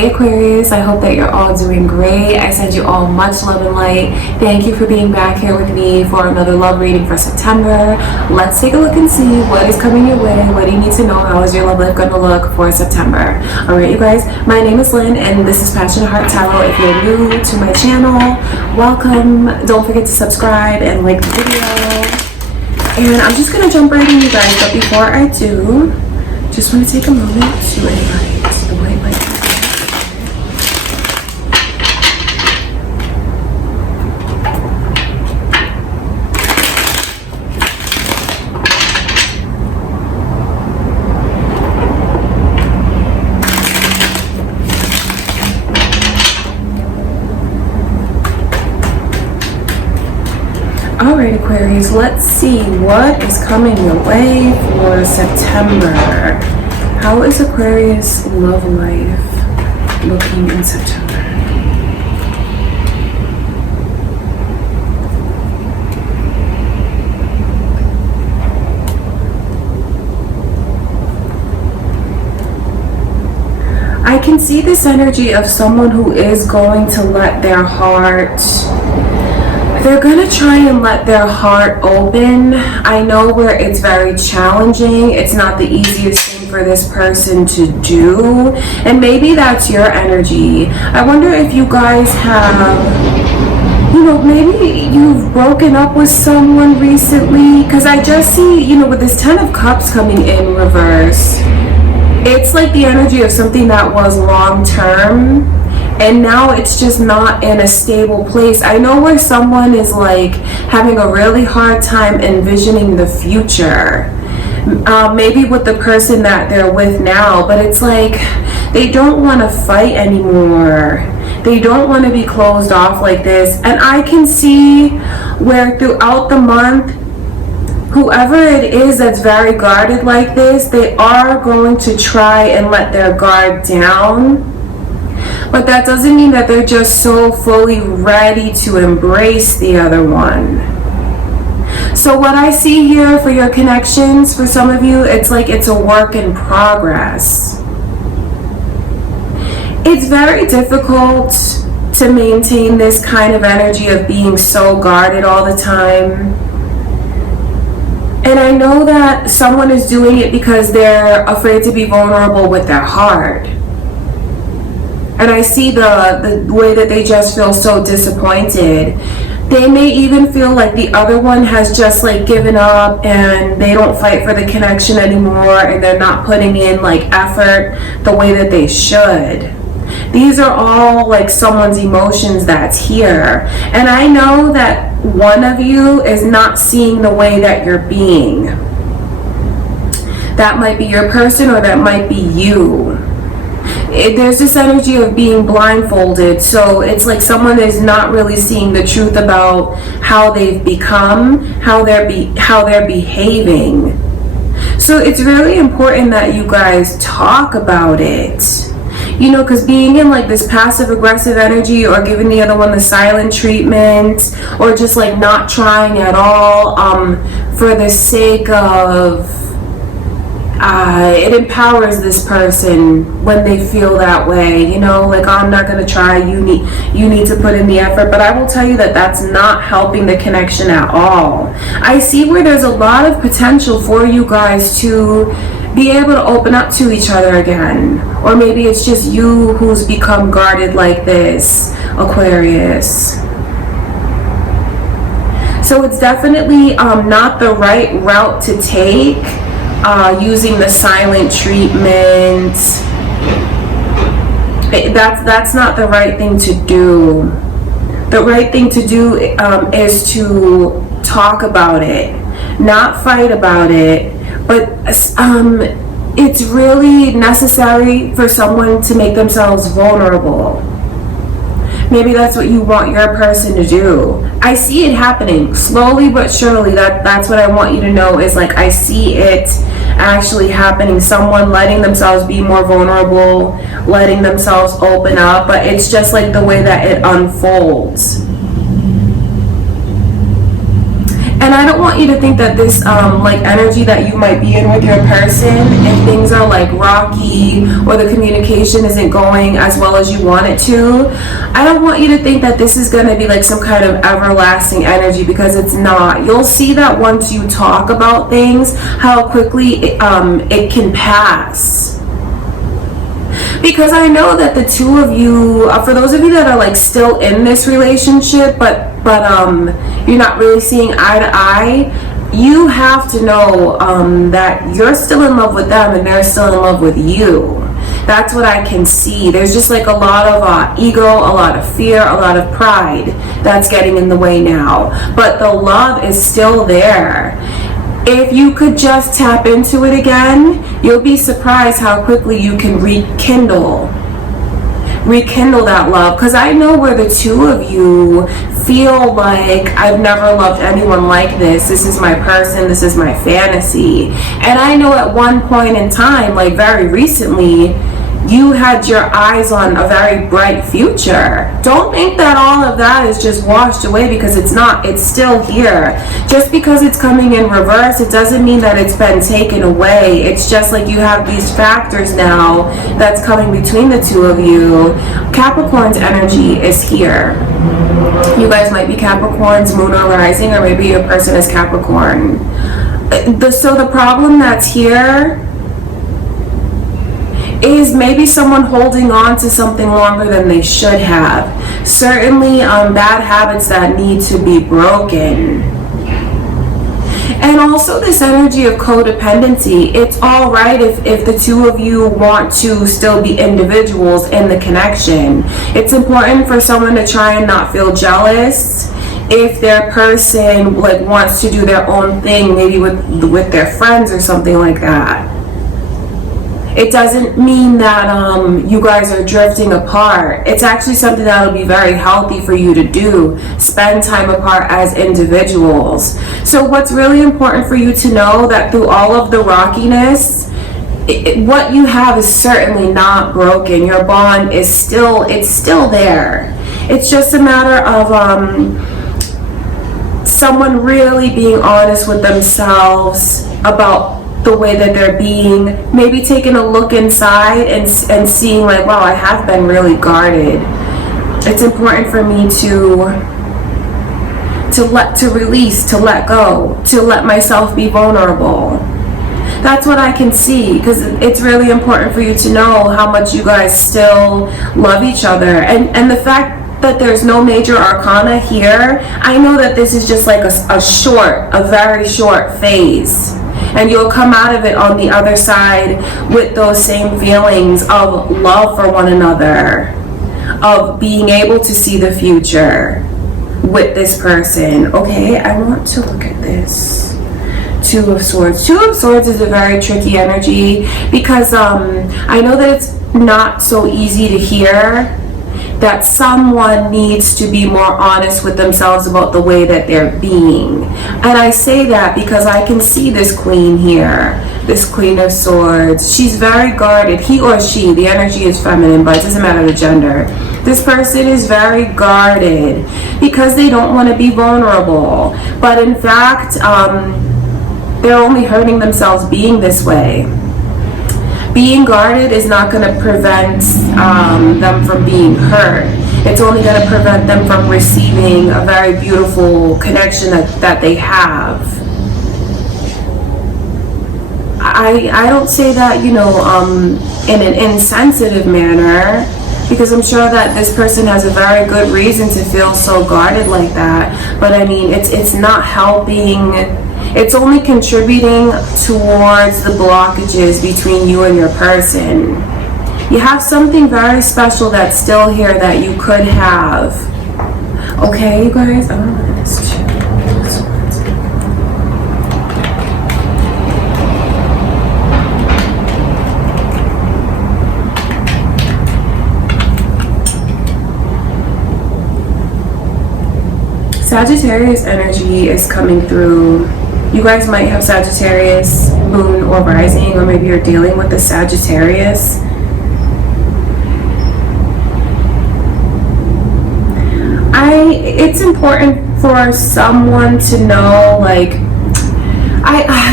Hey Aquarius, I hope that you're all doing great. I send you all much love and light. Thank you for being back here with me for another love reading for September. Let's take a look and see what is coming your way. What do you need to know? How is your love life going to look for September? Alright you guys, my name is Lynn and this is Passionate Heart Tarot. If you're new to my channel, welcome. Don't forget to subscribe and like the video. And I'm just going to jump right in you guys, but before I do, just want to take a moment to invite the white light. Alright Aquarius, let's see what is coming your way for September. How is Aquarius love life looking in September? I can see this energy of someone who is going to let their heart, they're going to try and let their heart open. I know where it's very challenging. It's not the easiest thing for this person to do. And maybe that's your energy. I wonder if you guys have, maybe you've broken up with someone recently. Because I just see, with this 10 of Cups coming in reverse, it's like the energy of something that was long term. And now it's just not in a stable place. I know where someone is like having a really hard time envisioning the future. Maybe with the person that they're with now, but it's like they don't want to fight anymore. They don't want to be closed off like this. And I can see where throughout the month, whoever it is that's very guarded like this, they are going to try and let their guard down. But that doesn't mean that they're just so fully ready to embrace the other one. So what I see here for your connections, for some of you, it's like it's a work in progress. It's very difficult to maintain this kind of energy of being so guarded all the time. And I know that someone is doing it because they're afraid to be vulnerable with their heart. And I see the way that they just feel so disappointed. They may even feel like the other one has just like given up and they don't fight for the connection anymore and they're not putting in like effort the way that they should. These are all like someone's emotions that's here. And I know that one of you is not seeing the way that you're being. That might be your person or that might be you. There's this energy of being blindfolded, so it's like someone is not really seeing the truth about how they've become, how they're behaving. So it's really important that you guys talk about it. Because being in like this passive aggressive energy or giving the other one the silent treatment or just like not trying at all for the sake of it empowers this person when they feel that way, like I'm not going to try, you need to put in the effort. But I will tell you that that's not helping the connection at all. I see where there's a lot of potential for you guys to be able to open up to each other again. Or maybe it's just you who's become guarded like this, Aquarius. So it's definitely not the right route to take. Using the silent treatment, that's not the right thing to do. The right thing to do is to talk about it, not fight about it. But it's really necessary for someone to make themselves vulnerable. Maybe that's what you want your person to do. I see it happening slowly but surely. That's what I want you to know is like I see it actually happening. Someone letting themselves be more vulnerable, letting themselves open up, but it's just like the way that it unfolds. And And I don't want you to think that this like energy that you might be in with your person, if things are like rocky or the communication isn't going as well as you want it to, I don't want you to think that this is going to be like some kind of everlasting energy, because it's not. You'll see that once you talk about things, how quickly it can pass. Because I know that the two of you, for those of you that are like still in this relationship, but you're not really seeing eye to eye, you have to know that you're still in love with them and they're still in love with you. That's what I can see. There's just like a lot of ego, a lot of fear, a lot of pride that's getting in the way now. But the love is still there. If you could just tap into it again, you'll be surprised how quickly you can rekindle that love. Because I know where the two of you feel like, I've never loved anyone like this. This is my person. This is my fantasy. And I know at one point in time, like very recently, you had your eyes on a very bright future. Don't think that all of that is just washed away, because it's not. It's still here. Just because it's coming in reverse, it doesn't mean that it's been taken away. It's just like you have these factors now that's coming between the two of you. Capricorn's energy is here. You guys might be Capricorn's moon or rising, or maybe your person is Capricorn. So the problem that's here is maybe someone holding on to something longer than they should have. Certainly bad habits that need to be broken. And also this energy of codependency. It's all right if the two of you want to still be individuals in the connection. It's important for someone to try and not feel jealous if their person like wants to do their own thing, maybe with their friends or something like that. It doesn't mean that you guys are drifting apart. It's actually something that will be very healthy for you to do. Spend time apart as individuals. So what's really important for you to know, that through all of the rockiness, what you have is certainly not broken. Your bond is still there. It's just a matter of someone really being honest with themselves about the way that they're being, maybe taking a look inside and seeing like, wow, I have been really guarded. It's important for me to release, to let go, to let myself be vulnerable. That's what I can see, because it's really important for you to know how much you guys still love each other. And the fact that there's no major arcana here, I know that this is just like a very short phase. And you'll come out of it on the other side with those same feelings of love for one another, of being able to see the future with this person. Okay, I want to look at this. Two of Swords. Two of Swords is a very tricky energy, because I know that it's not so easy to hear that someone needs to be more honest with themselves about the way that they're being. And I say that because I can see this queen here, this Queen of Swords. She's very guarded. He or she, the energy is feminine, but it doesn't matter the gender. This person is very guarded because they don't want to be vulnerable. But in fact, they're only hurting themselves being this way. Being guarded is not going to prevent them from being hurt. It's only going to prevent them from receiving a very beautiful connection that they have. I don't say that, in an insensitive manner, because I'm sure that this person has a very good reason to feel so guarded like that. But I mean, it's not helping. It's only contributing towards the blockages between you and your person. You have something very special that's still here that you could have. Okay, you guys? I want to look at this too. Sagittarius energy is coming through. You guys might have Sagittarius moon or rising, or maybe you're dealing with the Sagittarius. It's important for someone to know, like,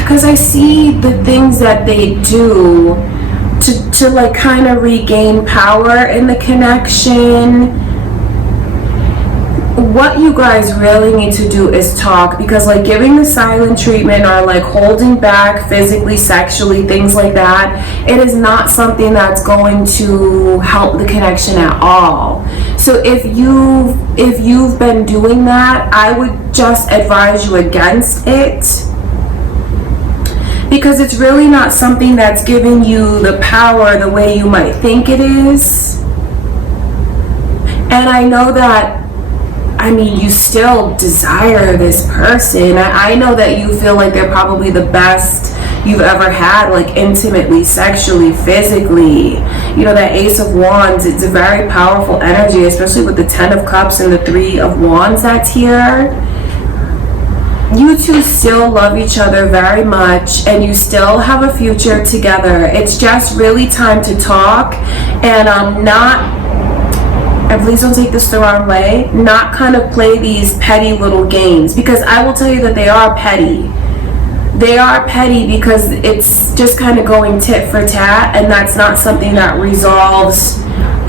because I see the things that they do to like kind of regain power in the connection. What you guys really need to do is talk, because like giving the silent treatment or like holding back physically, sexually, things like that, it is not something that's going to help the connection at all. So if you've been doing that, I would just advise you against it, because it's really not something that's giving you the power the way you might think it is. And I know that, I mean, you still desire this person. I know that you feel like they're probably the best you've ever had, like intimately, sexually, physically. You know, that Ace of Wands, it's a very powerful energy, especially with the 10 of Cups and the 3 of Wands that's here. You two still love each other very much, and you still have a future together. It's just really time to talk and and please don't take this the wrong way, not kind of play these petty little games, because I will tell you that they are petty. They are petty because it's just kind of going tit for tat, and that's not something that resolves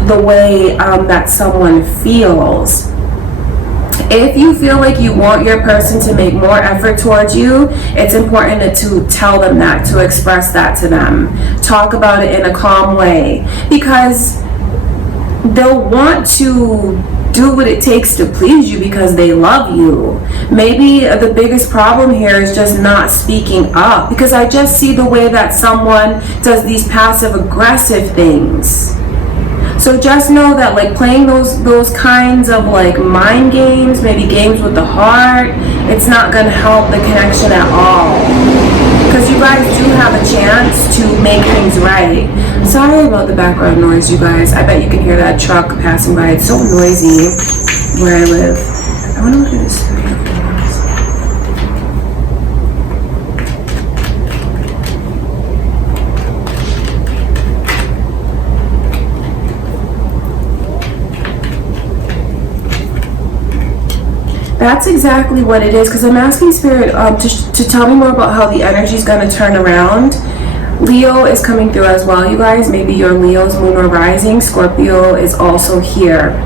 the way that someone feels. If you feel like you want your person to make more effort towards you, it's important to tell them that, to express that to them. Talk about it in a calm way, because they'll want to do what it takes to please you because they love you. Maybe the biggest problem here is just not speaking up, because I just see the way that someone does these passive aggressive things. So just know that like playing those kinds of like mind games, maybe games with the heart, it's not going to help the connection at all. Because you guys do have a chance to make things right. Sorry about the background noise, you guys. I bet you can hear that truck passing by. It's so noisy where I live. I want to look at this. That's exactly what it is, because I'm asking Spirit to tell me more about how the energy is going to turn around. Leo is coming through as well, you guys. Maybe your Leo's moon or rising. Scorpio is also here.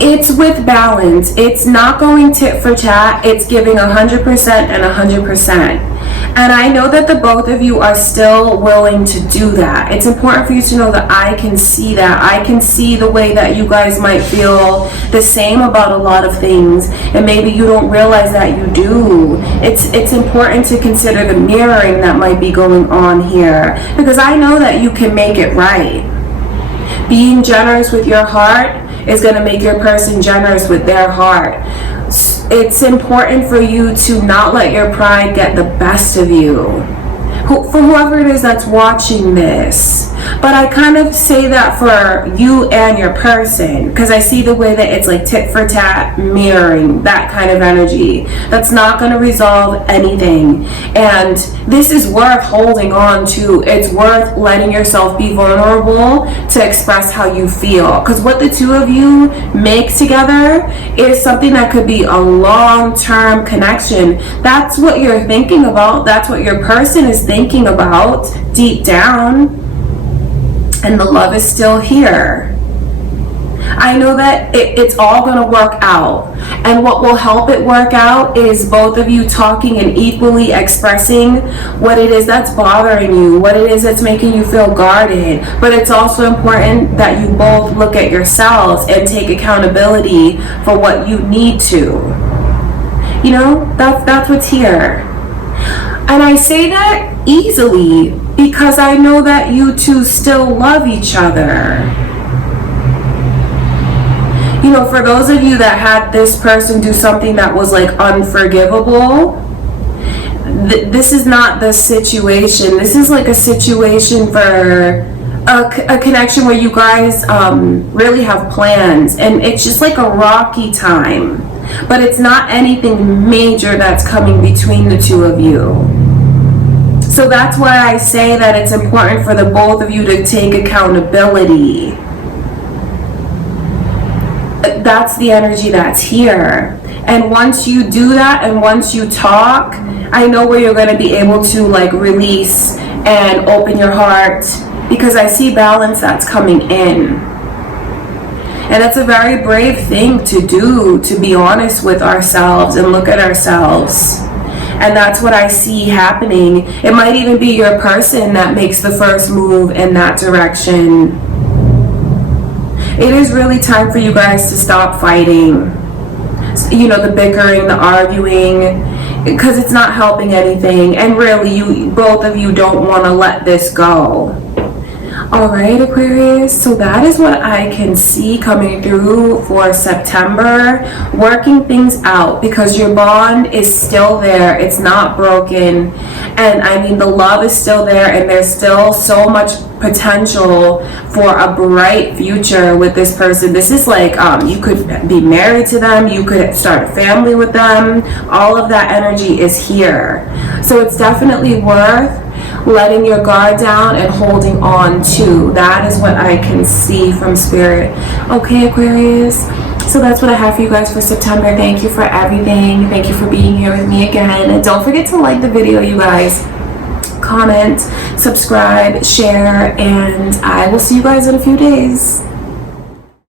It's with balance. It's not going tit for tat. It's giving 100% and 100%. And I know that the both of you are still willing to do that. It's important for you to know that I can see that. I can see the way that you guys might feel the same about a lot of things, and maybe you don't realize that you do. It's important to consider the mirroring that might be going on here, because I know that you can make it right. Being generous with your heart is going to make your person generous with their heart. It's important for you to not let your pride get the best of you, for whoever it is that's watching this. But I kind of say that for you and your person, because I see the way that it's like tit for tat, mirroring, that kind of energy. That's not going to resolve anything. And this is worth holding on to. It's worth letting yourself be vulnerable to express how you feel. Because what the two of you make together is something that could be a long-term connection. That's what you're thinking about. That's what your person is thinking about deep down. And the love is still here. I know that it's all going to work out. And what will help it work out is both of you talking and equally expressing what it is that's bothering you, what it is that's making you feel guarded. But it's also important that you both look at yourselves and take accountability for what you need to. You know, that's what's here. And I say that easily because I know that you two still love each other. You know, for those of you that had this person do something that was like unforgivable, this is not the situation. This is like a situation for a connection where you guys really have plans, and it's just like a rocky time. But it's not anything major that's coming between the two of you. So that's why I say that it's important for the both of you to take accountability. that's the energy that's here. And once you do that, and once you talk, I know where you're going to be able to like release and open your heart, because I see balance that's coming in. And it's a very brave thing to do, to be honest with ourselves and look at ourselves. And that's what I see happening. It might even be your person that makes the first move in that direction. It is really time for you guys to stop fighting. You know, the bickering, the arguing, because it's not helping anything. And really, you both of you don't want to let this go. Alright, Aquarius, so that is what I can see coming through for September. Working things out, because your bond is still there. It's not broken. And I mean, the love is still there, and there's still so much potential for a bright future with this person. This is like, you could be married to them. You could start a family with them. All of that energy is here. So it's definitely worth letting your guard down and holding on to. That is what I can see from Spirit. Okay, Aquarius, so that's what I have for you guys for September. Thank you for everything. Thank you for being here with me again. And don't forget to like the video, you guys. Comment, subscribe, share, and I will see you guys in a few days.